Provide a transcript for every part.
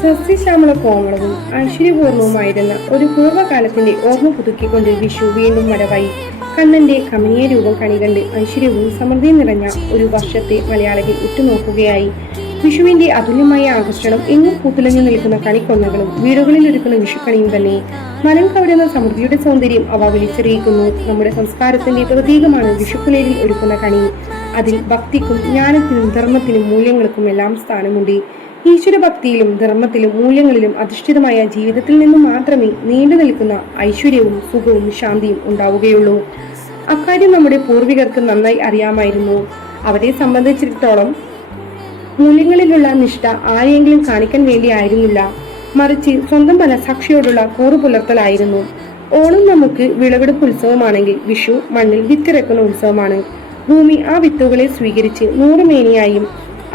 സസ്യശ്യാമള കോമളവും ഐശ്വര്യപൂർണവുമായിരുന്ന ഒരു പൂർവ്വകാലത്തിന്റെ ഓർമ്മ പുതുക്കിക്കൊണ്ട് വിഷു വീണ്ടും വരവായി. കണ്ണന്റെ കമനീയ രൂപം കണികണ്ട് ഐശ്വര്യവും സമൃദ്ധിയും നിറഞ്ഞ ഒരു വർഷത്തെ മലയാളികൾ ഉറ്റുനോക്കുകയായി. വിഷുവിന്റെ അതുല്യമായ ആകർഷണം എങ്ങും പൂത്തുലഞ്ഞു നിൽക്കുന്ന കണിക്കൊന്നകളും വീടുകളിൽ ഒരുക്കുന്ന വിഷുക്കണിയും തന്നെ. മനം കവരുന്ന സമൃദ്ധിയുടെ സൗന്ദര്യം അവ വിളിച്ചറിയിക്കുന്നു. നമ്മുടെ സംസ്കാരത്തിന്റെ പ്രതീകമാണ് വിഷുക്കുലേരിൽ ഒരുക്കുന്ന കണി. അതിൽ ഭക്തിക്കും ജ്ഞാനത്തിനും ധർമ്മത്തിനും മൂല്യങ്ങൾക്കും എല്ലാം സ്ഥാനമുണ്ട്. ഈശ്വരഭക്തിയിലും ധർമ്മത്തിലും മൂല്യങ്ങളിലും അധിഷ്ഠിതമായ ജീവിതത്തിൽ നിന്നും മാത്രമേ നീണ്ടു നിൽക്കുന്ന ഐശ്വര്യവും സുഖവും ശാന്തിയും ഉണ്ടാവുകയുള്ളൂ. അക്കാര്യം നമ്മുടെ പൂർവികർക്ക് നന്നായി അറിയാമായിരുന്നു. അവരെ സംബന്ധിച്ചിടത്തോളം മൂല്യങ്ങളിലുള്ള നിഷ്ഠ ആരെയെങ്കിലും കാണിക്കാൻ വേണ്ടി ആയിരുന്നില്ല, മറിച്ച് സ്വന്തം മനസാക്ഷിയോടുള്ള കൂറു പുലർത്തലായിരുന്നു. ഓണം നമുക്ക് വിളവെടുപ്പ് ഉത്സവമാണെങ്കിൽ വിഷു മണ്ണിൽ വിത്തിറക്കുന്ന ഉത്സവമാണ്. ഭൂമി ആ വിത്തുകളെ സ്വീകരിച്ച് 100 മേനിയായും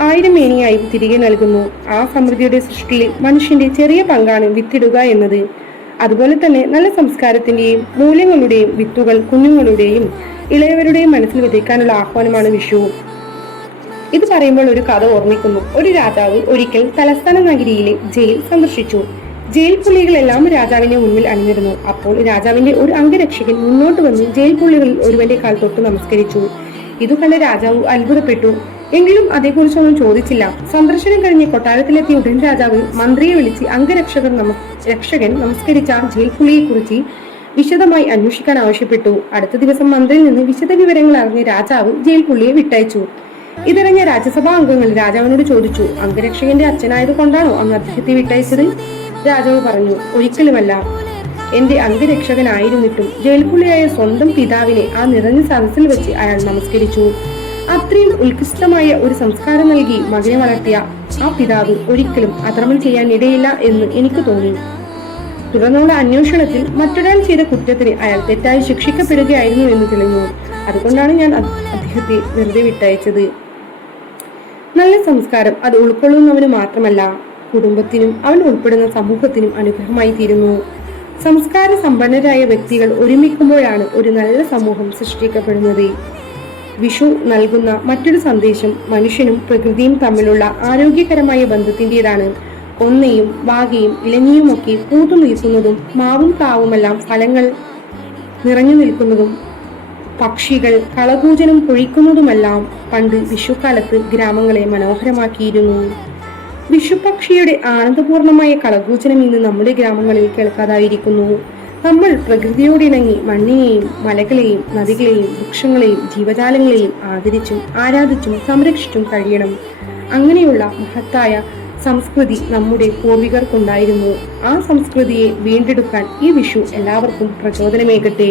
1000 മേനിയായും തിരികെ നൽകുന്നു. ആ സമൃദ്ധിയുടെ സൃഷ്ടിയിൽ മനുഷ്യന്റെ ചെറിയ പങ്കാണ് വിത്തിടുക എന്നത്. അതുപോലെ തന്നെ നല്ല സംസ്കാരത്തിന്റെയും മൂല്യങ്ങളുടെയും വിത്തുകൾ കുഞ്ഞുങ്ങളുടെയും ഇളയവരുടെയും മനസ്സിൽ വിതയ്ക്കാനുള്ള ആഹ്വാനമാണ് വിഷു. ഇത് പറയുമ്പോൾ ഒരു കഥ ഓർമ്മിക്കുന്നു. ഒരു രാജാവ് ഒരിക്കൽ തലസ്ഥാന നഗരിയിലെ ജയിൽ സന്ദർശിച്ചു. ജയിൽ പുള്ളികളെല്ലാം രാജാവിന്റെ മുന്നിൽ അണിനിരുന്നു. അപ്പോൾ രാജാവിന്റെ ഒരു അംഗരക്ഷകൻ മുന്നോട്ട് വന്ന് ജയിൽ പുള്ളികളിൽ ഒരുവന്റെ കാൽ തൊട്ട് നമസ്കരിച്ചു. ഇതു കണ്ട രാജാവ് അത്ഭുതപ്പെട്ടു. എങ്കിലും അതേക്കുറിച്ചൊന്നും ചോദിച്ചില്ല. സന്ദർശനം കഴിഞ്ഞ് കൊട്ടാരത്തിലെത്തിയ ഉടൻ രാജാവ് മന്ത്രിയെ വിളിച്ച് രക്ഷകൻ നമസ്കരിച്ച ജയിൽ പുള്ളിയെ കുറിച്ച് വിശദമായി അന്വേഷിക്കാൻ ആവശ്യപ്പെട്ടു. അടുത്ത ദിവസം മന്ത്രിയിൽ നിന്ന് വിശദ വിവരങ്ങൾ അറിഞ്ഞ രാജാവ് ജയിൽ പുള്ളിയെ വിട്ടയച്ചു. ഇതറിഞ്ഞ രാജ്യസഭാ അംഗങ്ങൾ രാജാവിനോട് ചോദിച്ചു, അംഗരക്ഷകന്റെ അച്ഛനായത് കൊണ്ടാണോ അങ്ങ് അദ്ദേഹത്തെ വിട്ടയച്ചത്? രാജാവ് പറഞ്ഞു, ഒരിക്കലുമല്ല. എന്റെ അംഗരക്ഷകനായിരുന്നിട്ടും ജയിൽപ്പുള്ളിയായ സ്വന്തം പിതാവിനെ ആ നിറഞ്ഞ സദസ്സിൽ വെച്ച് അയാൾ നമസ്കരിച്ചു. അത്രയും ഉത്കൃഷ്ടമായ ഒരു സംസ്കാരം നൽകി മകനെ വളർത്തിയ ആ പിതാവ് ഒരിക്കലും അധർമ്മം ചെയ്യാൻ ഇടയില്ല എന്ന് എനിക്ക് തോന്നി. തുടർന്നുള്ള അന്വേഷണത്തിൽ മറ്റൊരാൾ ചെയ്ത കുറ്റത്തിന് അയാൾ തെറ്റായി ശിക്ഷിക്കപ്പെടുകയായിരുന്നു എന്ന് തെളിഞ്ഞു. അതുകൊണ്ടാണ് ഞാൻ അദ്ദേഹത്തെ വെറുതെ വിട്ടയച്ചത്. നല്ല സംസ്കാരം അത് ഉൾക്കൊള്ളുന്നവന് മാത്രമല്ല, കുടുംബത്തിനും അവൻ ഉൾപ്പെടുന്ന സമൂഹത്തിനും അനുഗ്രഹമായി തീരുന്നു. സംസ്കാര സമ്പന്നരായ വ്യക്തികൾ ഒരുമിക്കുമ്പോഴാണ് ഒരു നല്ല സമൂഹം സൃഷ്ടിക്കപ്പെടുന്നത്. വിഷു നൽകുന്ന മറ്റൊരു സന്ദേശം മനുഷ്യനും പ്രകൃതിയും തമ്മിലുള്ള ആരോഗ്യകരമായ ബന്ധത്തിൻ്റെതാണ്. ഒന്നയും വാകയും ഇലഞ്ഞിയുമൊക്കെ പൂത്തു നിൽക്കുന്നതും മാവും പ്ലാവുമെല്ലാം ഫലങ്ങൾ നിറഞ്ഞു നിൽക്കുന്നതും പക്ഷികൾ കളകൂജനം പൊഴിക്കുന്നതുമെല്ലാം പണ്ട് വിഷുക്കാലത്ത് ഗ്രാമങ്ങളെ മനോഹരമാക്കിയിരുന്നു. വിഷുപക്ഷിയുടെ ആനന്ദപൂർണമായ കളകൂജനം ഇന്ന് നമ്മുടെ ഗ്രാമങ്ങളിൽ കേൾക്കാതായിരിക്കുന്നു. നമ്മൾ പ്രകൃതിയോടിണങ്ങി മണ്ണിനെയും മലകളെയും നദികളെയും വൃക്ഷങ്ങളെയും ജീവജാലങ്ങളെയും ആദരിച്ചും ആരാധിച്ചും സംരക്ഷിച്ചും കഴിയണം. അങ്ങനെയുള്ള മഹത്തായ സംസ്കൃതി നമ്മുടെ പൂർവികർക്കുണ്ടായിരുന്നു. ആ സംസ്കൃതിയെ വീണ്ടെടുക്കാൻ ഈ വിഷു എല്ലാവർക്കും പ്രചോദനമേകട്ടെ.